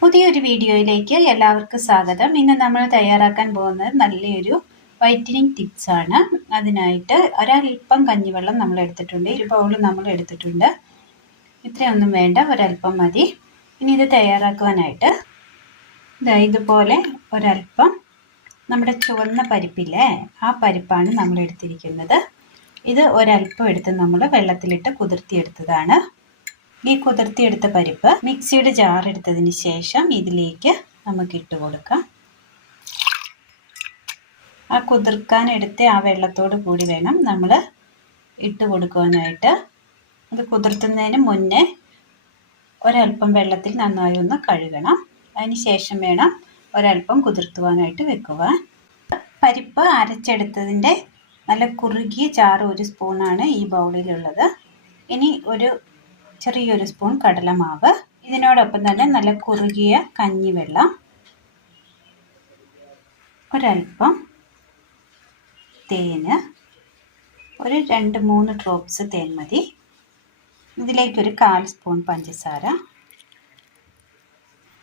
പുതിയൊരു വീഡിയോയിലേക്ക് എല്ലാവർക്കും സ്വാഗതം. ഇന്ന് നമ്മൾ തയ്യാറാക്കാൻ പോകുന്നത് നല്ലൊരു വൈറ്റനിങ് ടിപ്സ് ആണ്. അതിനായിട്ട് ഒരൽപ്പം കഞ്ഞിവെള്ളം നമ്മൾ എടുത്തിട്ടുണ്ട്. ഒരു ബൗൾ നമ്മൾ എടുത്തിട്ടുണ്ട്. ഇത്രയൊന്നും വേണ്ട, ഒരൽപ്പം മതി. ഇനി ഇത് തയ്യാറാക്കുവാനായിട്ട് ഇതുപോലെ ഒരൽപ്പം നമ്മുടെ ചുവന്ന പരിപ്പില്ലേ, ആ പരിപ്പാണ് നമ്മൾ എടുത്തിരിക്കുന്നത്. ഇത് ഒരൽപ്പം എടുത്ത് നമ്മൾ വെള്ളത്തിലിട്ട് കുതിർത്തിയെടുത്തതാണ്. ഈ കുതിർത്തിയെടുത്ത പരിപ്പ് മിക്സിയുടെ ജാർ എടുത്തതിന് ശേഷം ഇതിലേക്ക് നമുക്ക് ഇട്ട് കൊടുക്കാം. ആ കുതിർക്കാൻ എടുത്ത ആ വെള്ളത്തോട് കൂടി വേണം നമ്മൾ ഇട്ട് കൊടുക്കുവാനായിട്ട്. അത് കുതിർത്തുന്നതിന് മുന്നേ ഒരൽപ്പം വെള്ളത്തിൽ നന്നായി ഒന്ന് കഴുകണം. അതിന് ശേഷം വേണം ഒരൽപ്പം കുതിർത്തുവാനായിട്ട് വെക്കുവാൻ. പരിപ്പ് അരച്ചെടുത്തതിൻ്റെ നല്ല കുറുകിയ ചാറ് 1 സ്പൂണാണ് ഈ ബൗളിലുള്ളത്. ഇനി ചെറിയൊരു സ്പൂൺ കടലമാവ്, ഇതിനോടൊപ്പം തന്നെ നല്ല കുറുകിയ കഞ്ഞിവെള്ളം, ഒരൽപ്പം തേന്, ഒരു 2-3 ഡ്രോപ്സ് തേൻ മതി. ഇതിലേക്കൊരു 1/4 സ്പൂൺ പഞ്ചസാര.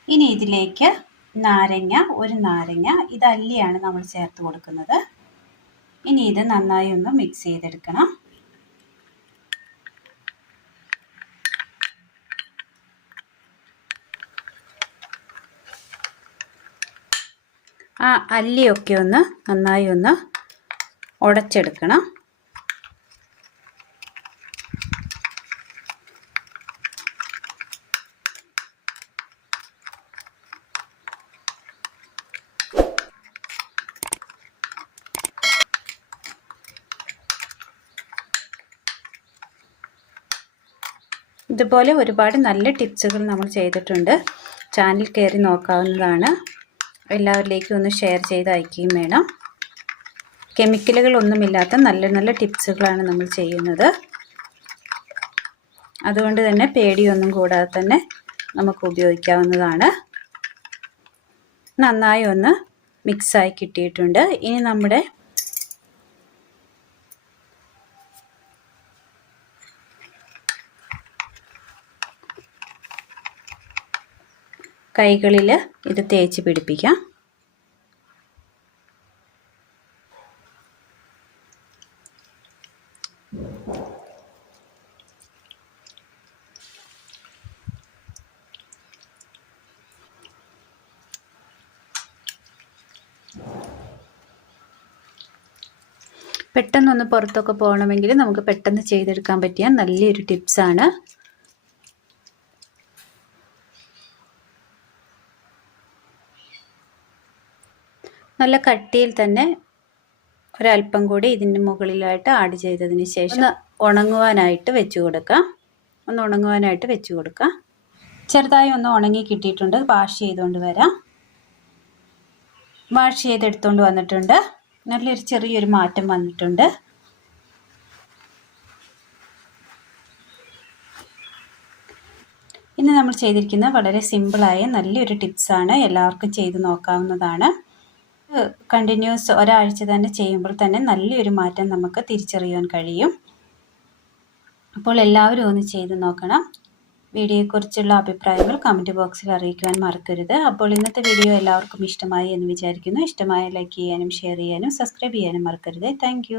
ഇനി ഇതിലേക്ക് ഒരു നാരങ്ങ, ഇത് അല്ലിയാണ് നമ്മൾ ചേർത്ത് കൊടുക്കുന്നത്. ഇനി ഇത് നന്നായി ഒന്ന് മിക്സ് ചെയ്തെടുക്കണം. ആ അല്ലിയൊക്കെ നന്നായി ഉടച്ചെടുക്കണം. ഇതുപോലെ ഒരുപാട് നല്ല ടിപ്സുകൾ നമ്മൾ ചെയ്തിട്ടുണ്ട്. ചാനൽ കയറി നോക്കാവുന്നതാണ്. എല്ലാവരിലേക്കും ഒന്ന് ഷെയർ ചെയ്ത് അയക്കുകയും വേണം. കെമിക്കലുകളൊന്നുമില്ലാത്ത നല്ല നല്ല ടിപ്സുകളാണ് നമ്മൾ ചെയ്യുന്നത്. അതുകൊണ്ട് തന്നെ പേടിയൊന്നും കൂടാതെ തന്നെ നമുക്ക് ഉപയോഗിക്കാവുന്നതാണ്. നന്നായി ഒന്ന് മിക്സായി കിട്ടിയിട്ടുണ്ട്. ഇനി നമ്മുടെ കൈകളിൽ ഇത് തേച്ച് പിടിപ്പിക്കാം. പെട്ടെന്നൊന്ന് പുറത്തൊക്കെ പോകണമെങ്കിൽ നമുക്ക് പെട്ടെന്ന് ചെയ്തെടുക്കാൻ പറ്റിയ നല്ലൊരു ടിപ്സാണ്. നല്ല കട്ടിയിൽ തന്നെ ഒരൽപ്പം കൂടി ഇതിൻ്റെ മുകളിലായിട്ട് ആഡ് ചെയ്തതിന് ശേഷം ഉണങ്ങുവാനായിട്ട് വെച്ച് കൊടുക്കാം. ചെറുതായി ഒന്ന് ഉണങ്ങി കിട്ടിയിട്ടുണ്ട്. വാഷ് ചെയ്തുകൊണ്ട് വരാം. വാഷ് ചെയ്തെടുത്തുകൊണ്ട് വന്നിട്ടുണ്ട്. ചെറിയൊരു മാറ്റം വന്നിട്ടുണ്ട്. ഇന്ന് നമ്മൾ ചെയ്തിരിക്കുന്നത് വളരെ സിമ്പിളായ നല്ലൊരു ടിപ്സാണ്. എല്ലാവർക്കും ചെയ്ത് നോക്കാവുന്നതാണ്. കണ്ടിന്യൂസ് ഒരാഴ്ച തന്നെ ചെയ്യുമ്പോൾ തന്നെ നല്ലൊരു മാറ്റം നമുക്ക് തിരിച്ചറിയാൻ കഴിയും. അപ്പോൾ എല്ലാവരും ഒന്ന് ചെയ്ത് നോക്കണം. വീഡിയോയെക്കുറിച്ചുള്ള അഭിപ്രായങ്ങൾ കമൻറ്റ് ബോക്സിൽ അറിയിക്കുവാൻ മറക്കരുത്. അപ്പോൾ ഇന്നത്തെ വീഡിയോ എല്ലാവർക്കും ഇഷ്ടമായി എന്ന് വിചാരിക്കുന്നു. ഇഷ്ടമായ ലൈക്ക് ചെയ്യാനും ഷെയർ ചെയ്യാനും സബ്സ്ക്രൈബ് ചെയ്യാനും മറക്കരുത്. താങ്ക്